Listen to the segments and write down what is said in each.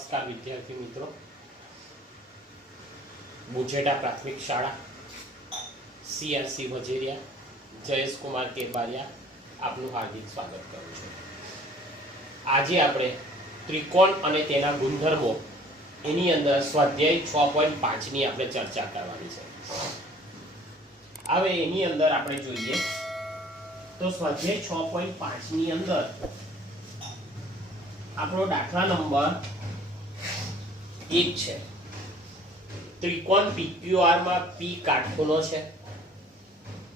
નમસ્કાર વિદ્યાર્થી મિત્રો, બુજેટા પ્રાથમિક શાળા CRC વજેરિયા જયેશ કુમાર કેબારિયા આપનું હાર્દિક સ્વાગત કરું છું। આજે આપણે ત્રિકોણ અને તેના ગુણધર્મો એની અંદર સ્વાધ્યાય 6.5 ની આપણે ચર્ચા કરવાની છે। હવે એની અંદર આપણે જોઈએ તો સ્વાધ્યાય 6.5 ની અંદર આપણો દાખલા નંબર 1 છે। ત્રિકોણ PQR માં P કાટખૂણો છે,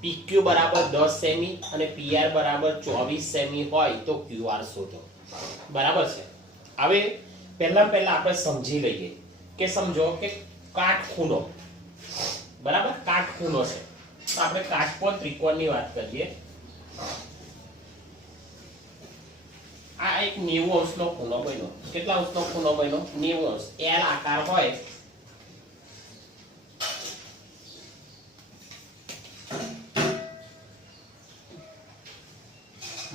PQ બરાબર 10 સેમી અને PR બરાબર 24 સેમી હોય તો QR શોધો। બરાબર છે। હવે પહેલા આપણે સમજી લઈએ કે સમજો કે કાટખૂણો, બરાબર, કાટખૂણો છે તો આપણે કાટકોણ ત્રિકોણની વાત કરીએ। આ એક 90 અંશનો ખૂણો બન્યો। કેટલા અંશનો ખૂણો બન્યો? 90 અંશ। L આકાર હોય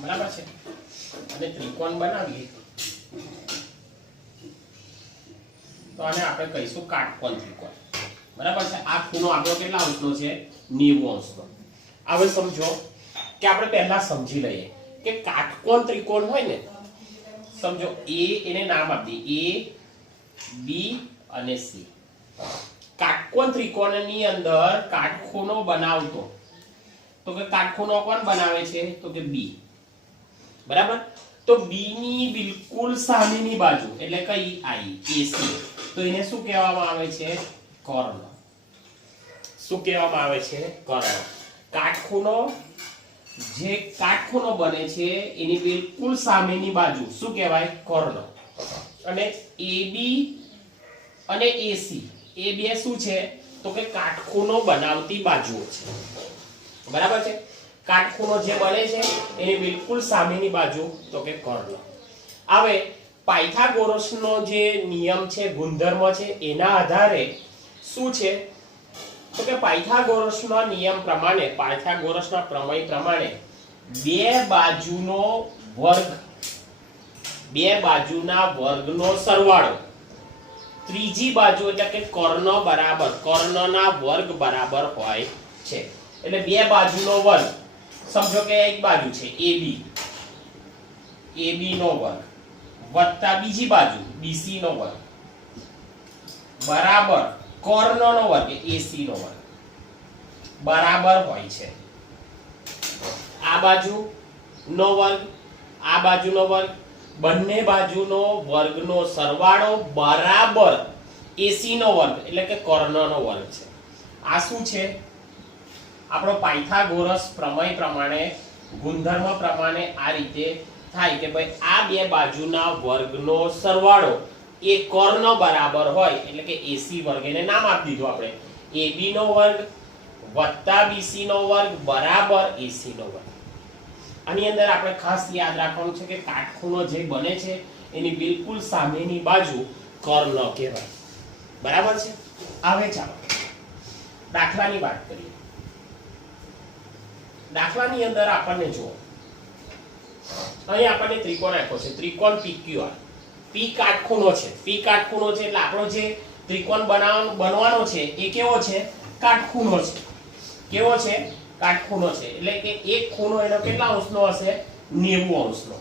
બરાબર છે, અને ત્રિકોણ બનાવીએ તો આને આપણે કહીશું કાટકોણ ત્રિકોણ। બરાબર છે। આ ખૂણો આપણો કેટલા અંશનો છે? 90 અંશનો। હવે સમજો કે આપણે પહેલા સમજી લઈએ કે કાટકોણ ત્રિકોણ હોય ને, સમજો A એને નામ આપી દઈએ, A B અને C। કાટકોણ ત્રિકોણની અંદર કાટખૂણો બનાવતો તો કે કાટખૂણો કોણ બનાવે છે? તો કે B। બરાબર। તો B ની બિલકુલ સામેની બાજુ એટલે કઈ આવી? AC। તો એને શું કહેવામાં આવે છે? કર્ણ। શું કહેવામાં આવે છે? કર્ણ। કાટખૂણો જે કાટખૂણો બને છે એની બિલકુલ સામેની બાજુ શું કહેવાય? કર્ણ। અને AB અને AC એ બે શું છે? તો કે કાટખૂણો બનાવતી બાજુઓ છે। બરાબર છે। કાટખૂણો જે બને છે એની બિલકુલ સામેની બાજુ તો કે કર્ણ। હવે પાયથાગોરસનો જે નિયમ છે, ગુણધર્મ છે, એના આધારે શું છે તો કે પાયથાગોરસના નિયમ પ્રમાણે, પાયથાગોરસના પ્રમેય પ્રમાણે બે બાજુના વર્ગનો સરવાળો ત્રીજી બાજુ એટલે કે કર્ણ બરાબર, કર્ણના વર્ગ બરાબર હોય છે। એટલે બે બાજુનો વર્ગ, સમજો કે એક બાજુ છે AB, AB નો વર્ગ વત્તા બીજી બાજુ BC નો વર્ગ બરાબર કર્ણનો વર્ગ AC નો વર્ગ બરાબર હોય છે। આ બાજુનો વર્ગ, આ બાજુનો વર્ગ, બંને બાજુનો વર્ગનો સરવાળો બરાબર AC નો વર્ગ એટલે કે કર્ણનો વર્ગ છે। આ શું છે? આપણો પાયથાગોરસ પ્રમેય પ્રમાણે, ગુણધર્મ પ્રમાણે આ રીતે થાય કે ભાઈ આ બે બાજુના વર્ગનો સરવાળો એ કર્ણ બરાબર હોય એટલે કે AC વર્ગ, એને નામ આપી દીધું આપણે AB નો વર્ગ વત્તા BC નો વર્ગ બરાબર AC નો વર્ગ। આની અંદર આપણે ખાસ યાદ રાખવાનું છે કે કાટખૂણો જે બને છે એની બિલકુલ સામેની બાજુ કર્ણ કહેવાય। બરાબર છે। હવે ચાલો દાખલાની વાત કરીએ। દાખલાની અંદર આપણને જુઓ, અહીં આપણને ત્રિકોણ આપ્યો છે, ત્રિકોણ PQR। P કાટખૂણો છે, P કાટખૂણો છે એટલે આપણો જે ત્રિકોણ બનવાનો છે એ કેવો છે? કાટખૂણો છે। કેવો છે? કાટખૂણો છે। એટલે કે એક ખૂણો એનો કેટલા અંશનો હશે? 90 અંશનો।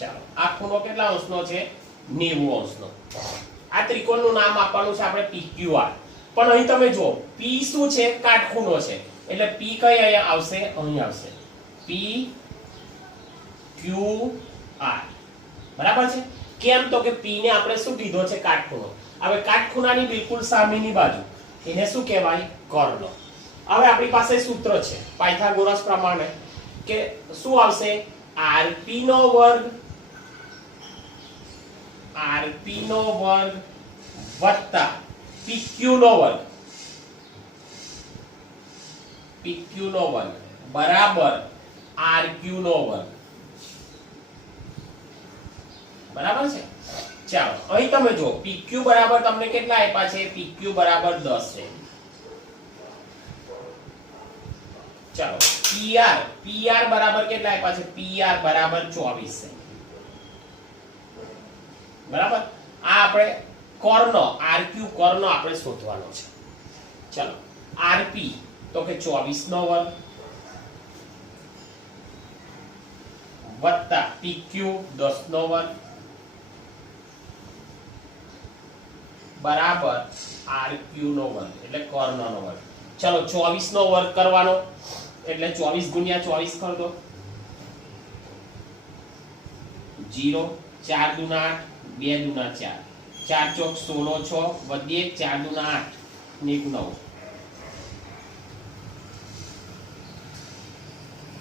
ચાલો, આ ખૂણો કેટલા અંશનો છે? 90 અંશનો। આ ત્રિકોણનું નામ આપવાનું છે આપણે PQR। પણ અહીં તમે જુઓ P શું છે? કાટખૂણો છે એટલે P કઈ અહીંયા આવશે? અહીં આવશે PQR। બરાબર છે। કેમ? તો કે P ને આપણે શું કીધો છે? કાટખૂણો। હવે કાટખૂણાની બિલકુલ સામેની બાજુ એને શું કહેવાય? કર્ણ। હવે આપણી પાસે સૂત્ર છે પાયથાગોરસ પ્રમાણે કે શું આવશે? RP નો વર્ગ, RP નો વર્ગ વત્તા PQ નો વર્ગ, PQ નો વર્ગ બરાબર RQ નો વર્ગ। બરાબર છે। ચાલો અહીં તમે જો PQ બરાબર તમને કેટલા આપ્યા છે? PQ બરાબર 10 છે. ચાલો PR બરાબર કેટલા આપ્યા છે? PR બરાબર 24 છે. બરાબર. આ આપણે કર્ણ RQ કર્ણ આપણે શોધવાનો છે. ચાલો RP તો કે 24 નો વર્ગ વત્તા PQ 10 નો વર્ગ બરાબર RQ નો વર્ગ એટલે કર્ણ નો વર્ગ. ચલો 24 નો વર્ગ કરવાનો એટલે 24 ગુણ્યા 24 કર દો 0 4 દુના 8 2 દુના 4 4 ચોક 16 6 વધી 1 4 દુના 8 ને 9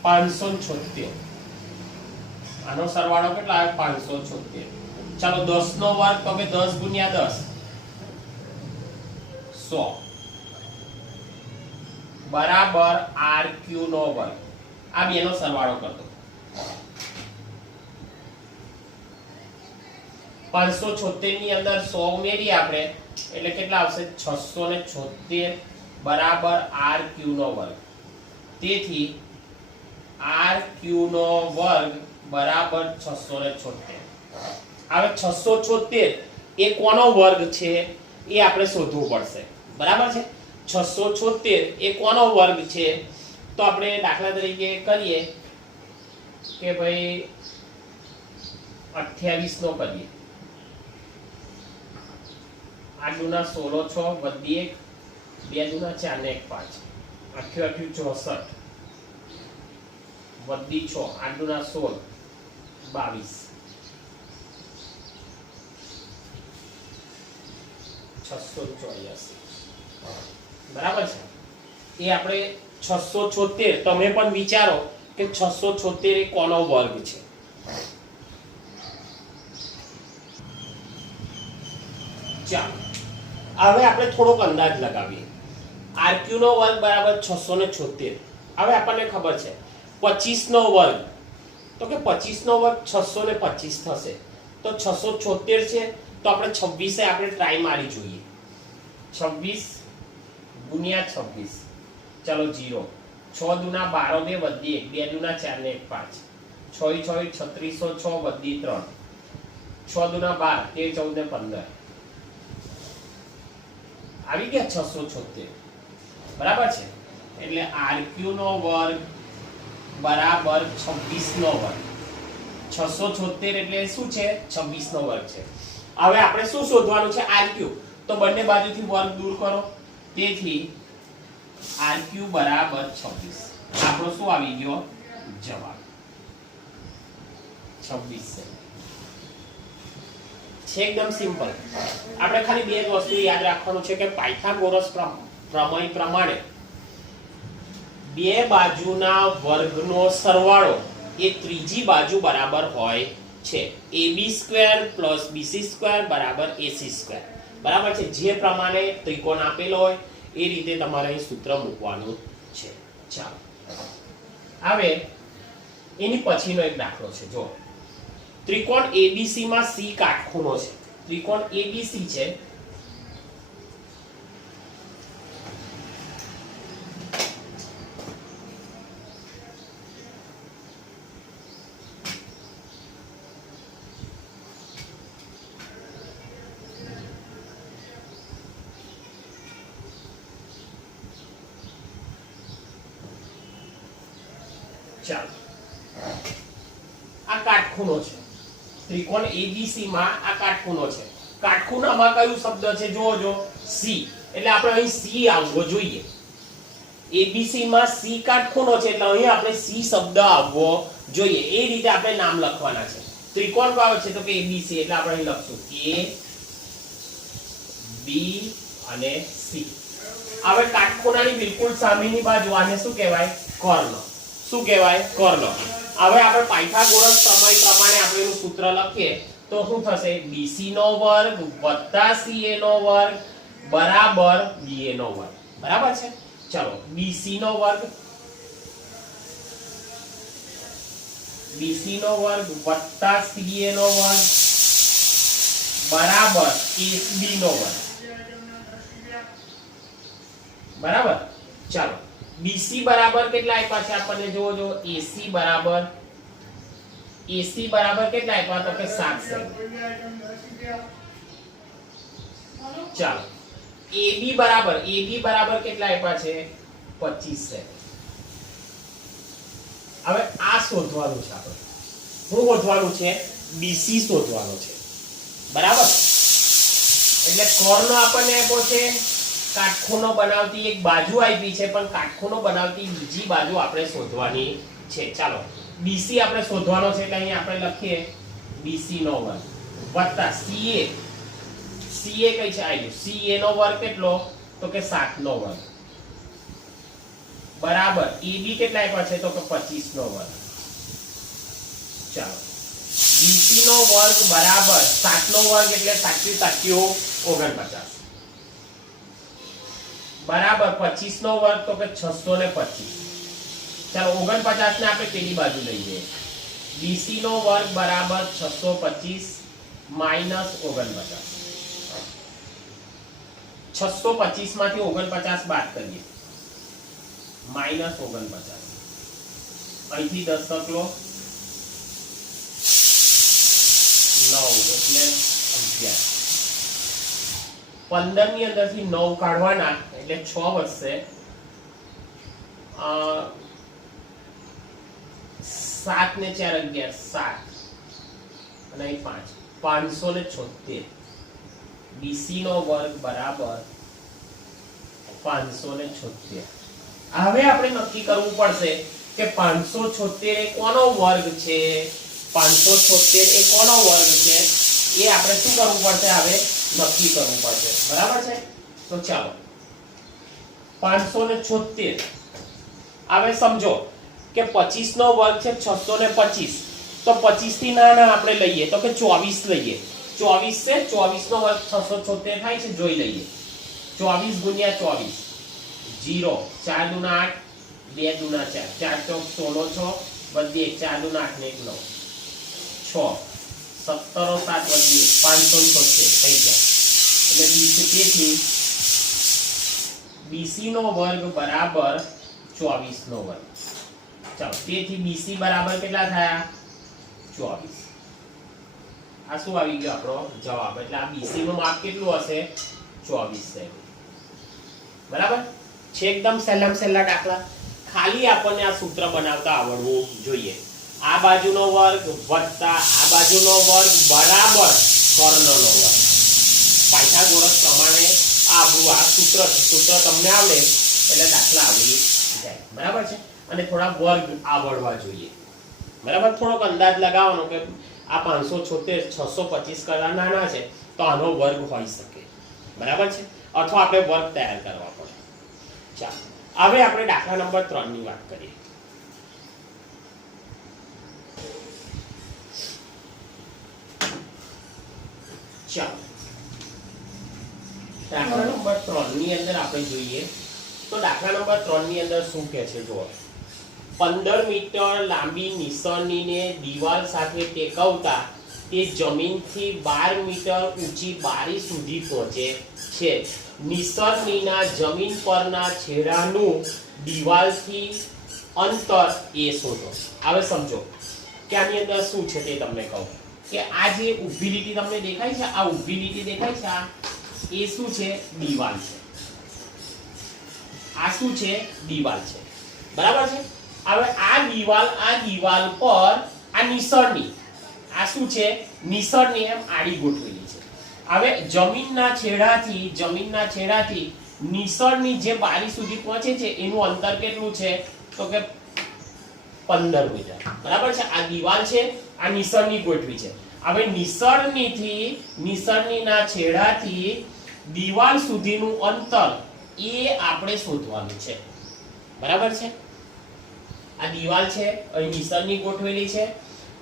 576. આનો સરવાળો કેટલા આવે? 576. ચાલો 10 નો વર્ગ તો કે 10 ગુણ્યા 10 100 બરાબર RQ નો વર્ગ. આ બેનો સરવાળો કર દો 576 ની અંદર 100 ઉમેરી આપણે એટલે કેટલા આવશે? 676 બરાબર RQ નો વર્ગ. તેથી RQ નો વર્ગ બરાબર 676. હવે 676 એ કોનો વર્ગ છે એ આપણે શોધવું પડશે. બરાબર છે. 676 એ કોનો વર્ગ છે? તો આપણે દાખલા તરીકે કરીએ કે ભાઈ 28 નો કરીએ 8 દુના 16 6 વધી 1 2 દુના 4 ને 1 5 8 8 64 વધી 6 8 દુના 16 22 684. બરાબર છે. એ આપણે 676 તમે પણ વિચારો કે 676 એ કોનો વર્ગ છે? ચાલો હવે આપણે થોડોક અંદાજ લગાવીએ. RQ નો વર્ગ બરાબર 676. હવે આપણને ખબર છે 25 નો વર્ગ તો કે 25 નો વર્ગ 625 થશે. તો 676 છે તો આપણે 26 આપણે ટ્રાય મારી જોઈએ. 26 ગુણ્યા 26 ચલો 0 6 દુના 12 વધી 1 2 દુના 4 ને 1 5 6 6 3606 વધી 3 6 દુના 12 13 14 ને 15 આવી ગયા 676. બરાબર છે. એટલે RQ નો વર્ગ બરાબર 26 નો વર્ગ. 676 એટલે શું છે? 26 નો વર્ગ છે. હવે આપણે શું શોધવાનું છે? RQ. તો બંને બાજુથી વર્ગ દૂર કરો. તેથી RQ બરાબર 26. આપણો શું આવી ગયો? જવાબ 26 છે. એકદમ સિમ્પલ. આપણે ખાલી બે જ વસ્તુ યાદ રાખવાનું છે કે પાયથાગોરસ પ્રમેય પ્રમાણે બે બાજુના વર્ગનો સરવાળો એ ત્રીજી બાજુ બરાબર હોય છે. AB² + BC² બરાબર AC². બરાબર છે. જે પ્રમાણે ત્રિકોણ આપેલો હોય એ રીતે તમારે અહીં સૂત્ર મૂકવાનું છે. ચાલો હવે એની પછીનો એક દાખલો છે. જો ત્રિકોણ ABC માં C કાટખૂણો છે. ત્રિકોણ ABC છે ચાલો આ કાટખૂણો છે. ત્રિકોણ ABC માં આ કાટખૂણો છે. કાટખૂણામાં કયું શબ્દ છે? જોજો C. એટલે આપણે અહીં C આવવો જોઈએ. ABC માં C કાટખૂણો છે એટલે અહીં આપણે C શબ્દ આવવો જોઈએ. એ રીતે આપણે નામ લખવાના છે. ત્રિકોણ કયો છે? તો કે ABC. એટલે આપણે અહીં લખશું A B અને C. હવે કાટખૂણાની બિલકુલ સામેની બાજુ આને શું કહેવાય? કર્ણ. શું કહેવાય? કર્ણ. હવે આપણે પાયથાગોરસ પ્રમેય પ્રમાણે આપણે એનું સૂત્ર લખીએ તો શું થશે? BC નો વર્ગ વત્તા CA નો વર્ગ બરાબર BA નો વર્ગ. બરાબર છે. ચલો BC નો વર્ગ વત્તા CA નો વર્ગ બરાબર એસબી નો વર્ગ બરાબર. ચાલો બીસી બરાબર કેટલા આપ્યા છે આપણને જોવો જો એસી બરાબર કેટલા આપ્યા તો કે 7 સેમી. ચાલો AB બરાબર કેટલા આપ્યા છે 25 સેમી. હવે આ શોધવાનું છે આપણે. શું શોધવાનું છે? બીસી શોધવાનો છે બરાબર. એટલે કર્ણ આપણને આપ્યો છે, કાટખૂણો બનાવતી એક બાજુ આપી છે, પણ કાટખૂણો બનાવતી બીજી બાજુ આપણે શોધવાની છે. ચાલો બીસી આપણે શોધવાનો છે એટલે અહીં આપણે લખીએ બીસી નો વર્ગ વત્તા સીએ કઈ છે આવ્યું સીએ નો વર્ગ કેટલો તો કે 7 નો વર્ગ બરાબર એબી કેટલા આપ્યા છે તો કે 25 નો વર્ગ. ચાલો બીસી નો વર્ગ બરાબર 7 નો વર્ગ એટલે 7 બરાબર 25 નો વર્ગ તો કે 625. ચાલો 49 ને આપણે પેલી બાજુ લઈ જઈએ. બીસી નો વર્ગ બરાબર 625 માઈનસ 49. 625 માંથી 49 બાદ કરીએ માઈનસ 49. અહીંથી 10 લો 9 એટલે 11. 15 ની અંદરથી 9 કાઢવાના એટલે 6 વધશે. 7 ને 4 11 7 અને 5 576. બીસી નો વર્ગ બરાબર 576. હવે આપણે નક્કી કરવું પડશે કે 576 એ કોનો વર્ગ છે. 576 એ કોનો વર્ગ છે એ આપણે શું કરવું પડશે હવે નક્કી કરવું પડશે બરાબર છે. તો ચાલો 576 હવે સમજો કે 25 નો વર્ગ છે 625 તો 25 થી નાના આપણે લઈએ તો કે 24 લઈએ. 24 છે 24 નો વર્ગ 676 થાય છે જોઈ લઈએ. 24 ગુણ્યા 24 0 4 દુના 8 2 દુના 4 4 ચોક 16 6 વધીએ 4 દુના 8 ને 1 9 6 17 7 વધીએ 576 થઈ ગયા. એટલે તેથી બીસી નો વર્ગ બરાબર 24 નો વર્ગ. ચાલો તેથી બીસી બરાબર કેટલા થયા 24. આ શું આવી ગયો આપણો જવાબ. એટલે આ બીસી નું માપ કેટલું હશે 24 સેમી બરાબર છે. એકદમ સહેલા દાખલા. ખાલી આપણને આ સૂત્ર બનાવતા આવડવું જોઈએ. આ બાજુનો વર્ગ વત્તા આ બાજુનો વર્ગ બરાબર કર્ણનો વર્ગ. પાયથાગોરસ પ્રમાણે આ આપણું આ સૂત્ર તમને આવડે એટલે દાખલા આવડી જાય બરાબર છે. અને થોડા વર્ગ આવડવા જોઈએ બરાબર. થોડોક અંદાજ લગાવવાનો કે આ 576 625 કરતા નાના છે તો આનો વર્ગ હોઈ શકે બરાબર છે. અથવા આપણે વર્ગ તૈયાર કરવા પડે. ચાલો હવે આપણે દાખલા નંબર 3 ની વાત કરીએ. ચાલો દાખલા નંબર 3 ની અંદર આપણે જોઈએ તો દાખલા નંબર 3 ની અંદર શું કહે છે જુઓ. 15 મીટર લાંબી નિસરણીને દિવાલ સાથે ટેકવતા તે જમીનથી 12 મીટર ઊંચી બારી સુધી પહોંચે છે. નિસરણીના જમીન પરના છેડાનું દિવાલથી અંતર એ શોધો. હવે સમજો કે આની અંદર શું છે તે તમને કહું કે આ જે ઊભી લીટી તમને દેખાય છે આ ઊભી લીટી દેખાય છે આ એ શું છે દિવાલ છે. આ શું છે દિવાલ છે બરાબર છે. હવે આ દિવાલ પર આ નિસરણી આ શું છે નિસરણી એમ આડી ગોઠવેલી છે. હવે જમીનના છેડાથી નિસરણી જે બારી સુધી પહોંચે છે એનું અંતર કેટલું છે તો કે 15 મીટર બરાબર છે. આ દિવાલ છે આ નિસરણી ગોઠવી છે. હવે નિસરણીના છેડાથી દિવાલ સુધીનું અંતર એ આપણે શોધવાનું છે બરાબર છે. આ દિવાલ છે અહીં નિસરણી ગોઠવેલી છે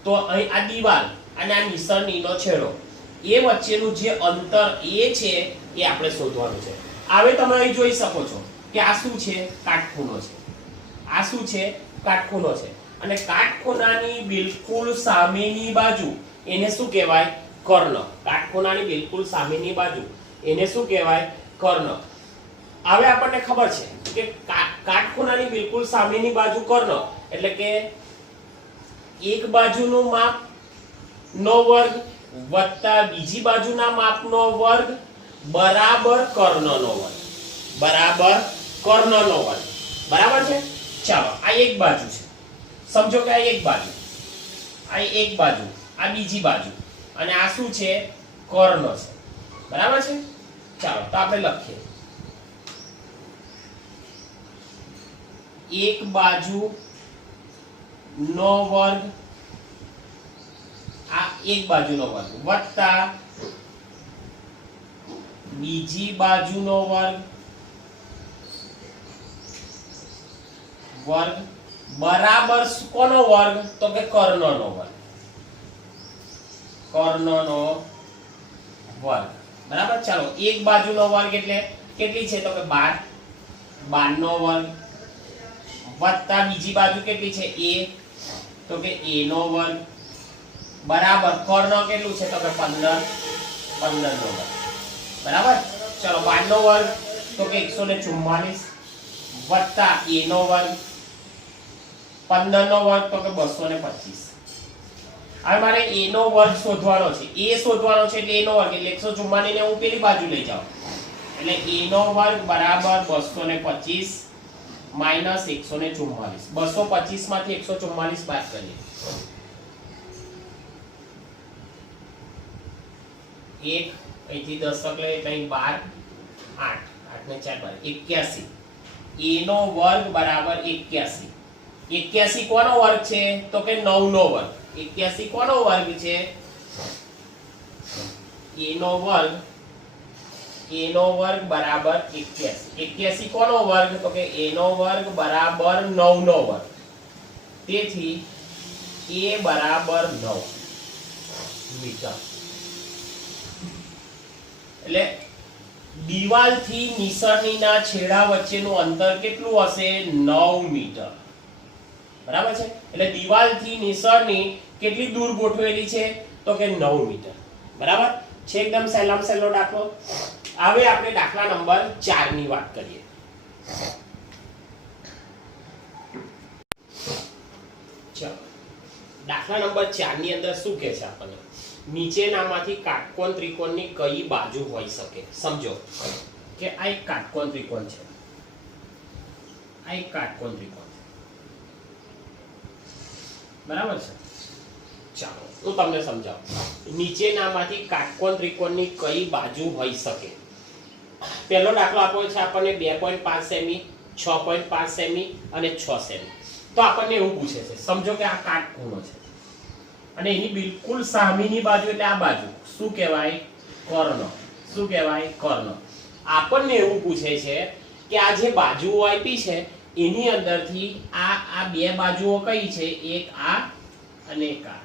તો અહીં આ દિવાલ અને આ નિસરણીનો છેડો એ વચ્ચેનું જે અંતર એ છે એ આપણે શોધવાનું છે. હવે તમે અહીં જોઈ શકો છો કે આ શું છે કાટખૂણો છે. આ શું છે કાટખૂણો છે અને કાટખૂણાની બિલકુલ સામેની બાજુ એને શું કહેવાય કર્ણ. કાટખૂણાની બિલકુલ સામેની બાજુ એને શું કહેવાય? કર્ણ. હવે આપણને ખબર છે કે કાટખૂણાની બિલકુલ સામેની બાજુ કર્ણ એટલે કે એક બાજુનું માપ નો વર્ગ વત્તા બીજી બાજુના માપનો વર્ગ બરાબર કર્ણનો વર્ગ. બરાબર કર્ણનો વર્ગ. બરાબર છે? ચાલો આ એક બાજુ છે. સમજો કે આ એક બાજુ, આ એક બાજુ, આ બીજી બાજુ અને આ શું છે? કર્ણ છે. બરાબર છે? ચાલો તો આપણે લખીએ એક બાજુ નો વર્ગ, આ એક બાજુનો વર્ગ વત્તા બીજી બાજુનો વર્ગ વર્ગ બરાબર કોનો વર્ગ? તો કે કર્ણનો વર્ગ. કર્ણનો વર્ગ. બરાબર. ચાલો એક બાજુનો વર્ગ એટલે કેટલી છે? તો કે 12. 12 નો વર્ગ વત્તા બીજી બાજુ કેટલી છે? a. તો કે a નો વર્ગ બરાબર કર્ણ કેટલું છે? તો કે 15. 15 નો વર્ગ. બરાબર. ચલો 12 નો વર્ગ તો કે 144 વત્તા a નો વર્ગ 15 નો વર્ગ તો કે 225. હવે મારે a નો વર્ગ શોધવાનો છે. a શોધવાનો છે એટલે a નો વર્ગ એટલે 144 ને હું પેલી બાજુ લઈ જાઉં એટલે a નો વર્ગ બરાબર 225 માઈનસ 144. 225 માંથી 144 બાદ કરીએ. 1 અહીંથી 10 તક લે એટલે 12 8 8 ને 4 12 81. a નો વર્ગ બરાબર 81. 81 કોનો વર્ગ છે? તો કે 9 નો વર્ગ. 81 કોનો વર્ગ છે? a નો વર્ગ. a નો વર્ગ બરાબર 81. 81 કોનો વર્ગ? તો કે a નો વર્ગ બરાબર 9 નો વર્ગ. તેથી a બરાબર 9 મીટર. એટલે દિવાલથી નિસરણીના છેડા વચ્ચેનું અંતર કેટલું હશે? 9 મીટર. બરાબર છે? એટલે દિવાલથી નિસરણી કેટલી દૂર ગોઠવેલી છે? તો કે 9 મીટર. બરાબર છે? એકદમ સહેલામાં સહેલો દાખલો. હવે આપણે દાખલા નંબર 4 ની વાત કરીએ. ચાલો દાખલા નંબર 4 ની અંદર શું કહે છે આપણને? નીચેનામાંથી કાટકોણ ત્રિકોણની કઈ બાજુ હોઈ શકે? સમજો કે આ એક કાટકોણ ત્રિકોણ છે. આ એક કાટકોણ ત્રિકોણ છે. બરાબર છે? ચાલો હું તમને સમજાવું. નીચેનામાંથી કાટકોણ ત્રિકોણની કઈ બાજુ હોઈ શકે? પહેલો દાખલો આપ્યો છે આપણને 2.5 સેમી, 6.5 સેમી અને 6 સેમી. તો આપણને એવું પૂછે છે, સમજો કે આ કાટખૂણો છે અને એની બિલકુલ સામેની બાજુ એટલે આ બાજુ શું કહેવાય? કર્ણ. શું કહેવાય? કર્ણ. આપણને એવું પૂછે છે કે આ જે બાજુઓ આપી છે એની અંદરથી આ બે બાજુઓ કઈ છે? એક આ અને એક આ.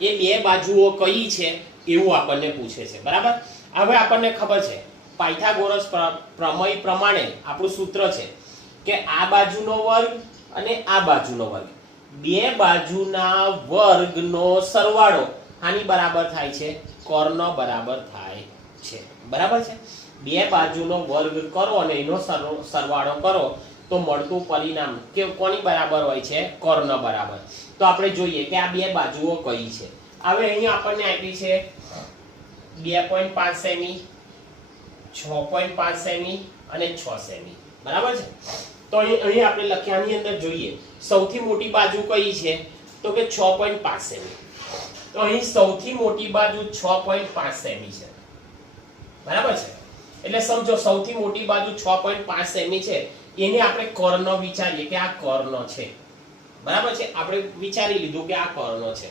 એ બે બાજુઓ કઈ છે એવું આપણને પૂછે છે. બરાબર. હવે આપણને ખબર છે પાયથાગોરસ પ્રમેય પ્રમાણે આપણું સૂત્ર છે કે આ બાજુનો વર્ગ અને આ બાજુનો વર્ગ, બે બાજુના વર્ગનો સરવાળો આની બરાબર થાય છે? કર્ણ બરાબર થાય છે. બરાબર છે? બે બાજુનો વર્ગ કરો અને એનો સરવાળો કરો તો મળતું પરિણામ કે કોની બરાબર હોય છે? કર્ણ બરાબર. તો આપણે જોઈએ કે આ બે બાજુઓ કઈ છે. હવે અહીં આપણને આપી છે 2.5 સેમી, 6.5 સેમી અને 6 સેમી. બરાબર છે? તો અહીં આપણે લખ્યાની અંદર જોઈએ સૌથી મોટી બાજુ કઈ છે? તો કે 6.5 સેમી. તો અહીં સૌથી મોટી બાજુ 6.5 સેમી છે. બરાબર છે? એટલે સમજો સૌથી મોટી બાજુ 6.5 સેમી છે એને આપણે કર્ણ વિચારીએ કે આ કર્ણ છે. બરાબર છે? આપણે વિચારી લીધું કે આ કર્ણ છે.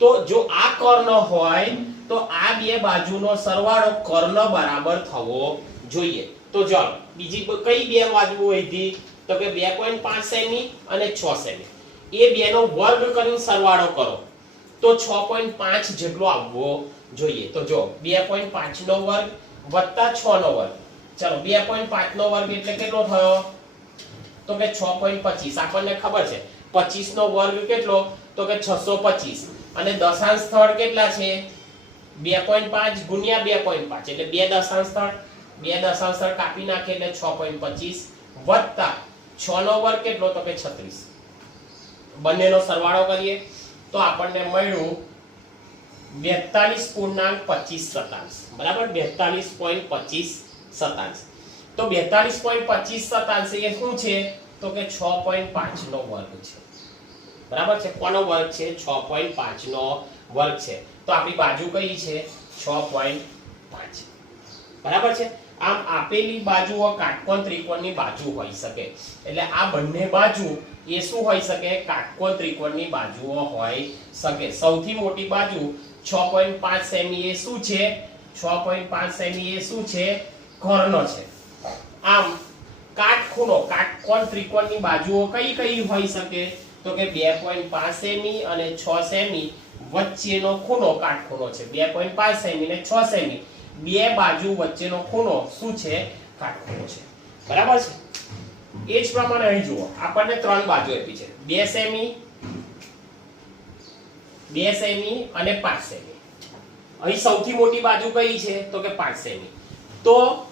તો જો આ કર્ણ હોય તો આ બે બાજુનો સરવાળો કર્ણ બરાબર થવો જોઈએ. તો ચાલો બીજી કઈ બે બાજુ હતી? તો કે 2.5 સેમી અને 6 સેમી. એ બેનો વર્ગ કરીને સરવાળો કરો તો 6.5 જેટલો આવવો જોઈએ. તો જો 2.5 નો વર્ગ વત્તા 6 નો વર્ગ. ચલો 2.5 નો વર્ગ એટલે કેટલો થયો? તો કે 6.25. આપણને ખબર છે 25 નો વર્ગ કેટલો? તો કે 625. અને દશાંશ સ્થળ કેટલા છે 2.5 ગુણ્યા 2.5 એટલે 2 દશાંશ સ્થળ 2 દશાંશ સ્થળ કાપી નાખે એટલે 6.25 વત્તા 6 નો વર્ગ કેટલો તો કે 36 બંનેનો સરવાળો કરીએ તો આપણને મળ્યું 42.25 બરાબર 42.25 તો 42.25 એ શું છે તો કે 6.5 નો વર્ગ છે બરાબર છે કોનો વર્ગ છે 6.5 નો વર્ગ છે તો આપણી બાજુ કઈ છે 6.5 બરાબર છે આમ આપેલી બાજુઓ કાટકોણ ત્રિકોણની બાજુ હોઈ શકે એટલે આ બંને બાજુ એ શું હોઈ શકે કાટકોણ ત્રિકોણની બાજુઓ હોઈ શકે સૌથી મોટી બાજુ 6.5 સેમી એ શું છે 6.5 સેમી એ શું છે કર્ણ છે આમ કાટખૂણો કાટકોણ ત્રિકોણની બાજુઓ કઈ કઈ હોઈ શકે તો કે 2.5 સેમી અને 6 સેમી વચ્ચેનો ખૂણો કાટખૂણો છે 2.5 સેમી અને 6 સેમી બે બાજુ વચ્ચેનો ખૂણો શું છે કાટખૂણો છે બરાબર છે એ જ પ્રમાણે અહીં જુઓ આપણને ત્રણ બાજુ આપી છે 2 સેમી 2 સેમી અને 5 સેમી અહીં સૌથી મોટી બાજુ કઈ છે તો કે 5 સેમી તો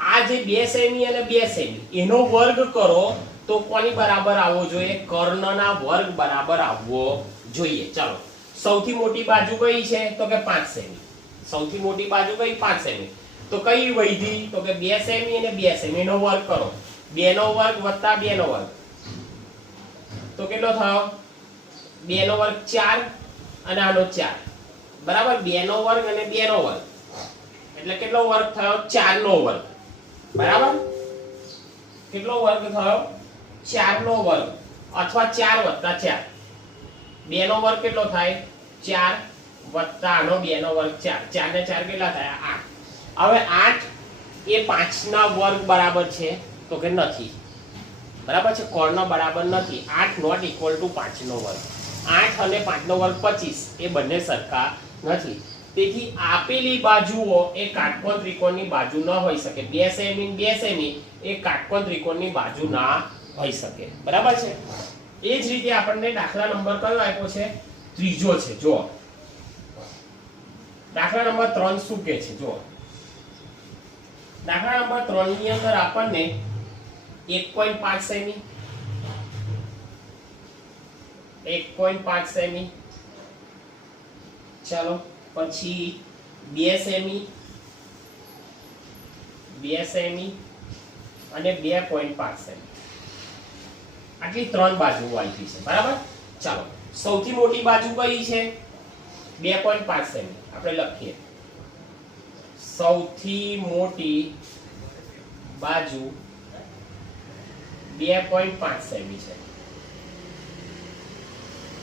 આ જે 2 સેમી અને 2 સેમી એનો વર્ગ કરો તો કોની બરાબર આવવો જોઈએ કર્ણના વર્ગ બરાબર આવવો જોઈએ ચાલો સૌથી મોટી બાજુ કઈ છે તો કે 5 સેમી સૌથી મોટી બાજુ કઈ 5 સેમી તો કઈ વૈધી તો કે 2 સેમી અને 2 સેમી નો વર્ગ કરો 2 નો વર્ગ વત્તા 2 નો વર્ગ તો કેટલો થયો 2 નો વર્ગ 4 અને આનો 4 બરાબર 2 નો વર્ગ અને 2 નો વર્ગ એટલે કેટલો વર્ગ થયો 4 નો વર્ગ બરાબર કેટલો વર્ગ થયો 4 નો વર્ગ અથવા 4 વત્તા 4 2 નો વર્ગ કેટલો થાય 4 વત્તા આનો 2 નો વર્ગ 4 4 ને 4 કેટલા થાય 8 હવે 8 એ 5 ના વર્ગ બરાબર છે તો કે નથી બરાબર છે કર્ણ બરાબર નથી 8 નોટ ઇક્વલ ટુ 5 નો વર્ગ 8 અને 5 નો વર્ગ 25 એ બંને સરખા નથી તેથી આપેલી બાજુઓ એ કાટકોણ ત્રિકોણની બાજુ ન હોઈ શકે 2 સેમી 2 સેમી એ કાટકોણ ત્રિકોણની બાજુ ના હોઈ શકે બરાબર છે એ જ રીતે આપણને દાખલા નંબર કયો આપ્યો છે ત્રીજો છે જો દાખલા નંબર 3 શું કહે છે જો દાખલા નંબર 3 ની અંદર આપણને 1.5 સેમી 1.5 સેમી ચાલો પછી 2 સેમી 2 સેમી અને 2.5 સેમી આટલી ત્રણ બાજુઓ આપી છે બરાબર ચાલો સૌથી મોટી બાજુ કઈ છે 2.5 સેમી આપણે લખીએ સૌથી મોટી બાજુ 2.5 સેમી છે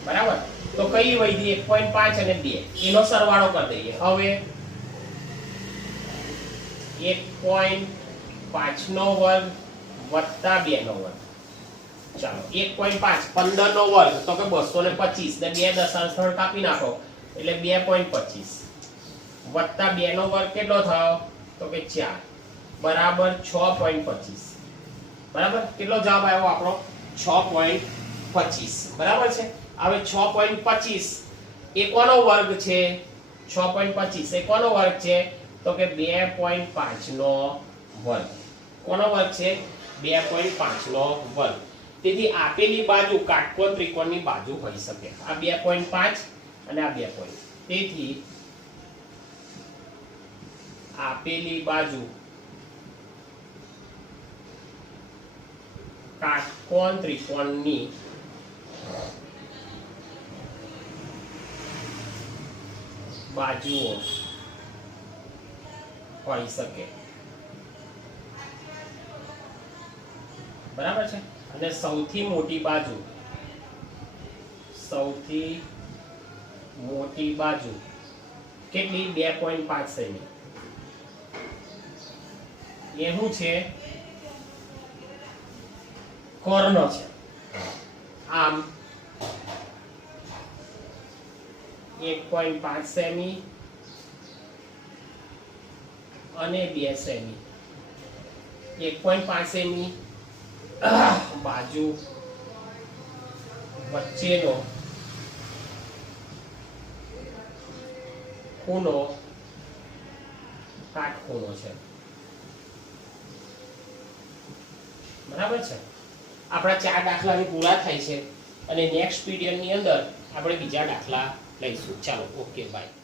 બરાબર તો કઈ વૈધી 1.5 અને 2 એનો સરવાળો કરી દઈએ હવે 1.5 નો વર્ગ વત્તા 2 નો વર્ગ ચાલો 1.5 15 નો વર્ગ તો કે 225 ને 2 દશાંશ સ્થળ કાપી નાખો એટલે 2.25 વત્તા 2 નો વર્ગ કેટલો થયો તો કે 4 બરાબર 6.25 બરાબર કેટલો જવાબ આવ્યો આપણો 6.25 બરાબર છે હવે 6.25 એ કોનો વર્ગ છે 6.25 એ કોનો વર્ગ છે તો કે 2.5 નો વર્ગ કોનો વર્ગ છે 2.5 નો વર્ગ તેથી આપેલી બાજુ કાટકોણ ત્રિકોણની બાજુ હોઈ શકે આ 2.5 અને આ 2. તેથી આપેલી બાજુ કાટકોણ ત્રિકોણની બાજુઓ હોઈ શકે બરાબર છે અને સૌથી મોટી બાજુ કેટલી 2.5 સેમી એ શું છે કર્ણ છે આમ 1.5 સેમી અને 2 સેમી 1.5 સેમી બાજુ વચ્ચેનો ખૂણો કાટખૂણો છે. બરાબર છે. આપણા 4 દાખલાની પૂરા થાય છે અને નેક્સ્ટ પીરિયડની અંદર આપણે બીજા દાખલા લઈશું. ચાલો, ઓકે, બાય.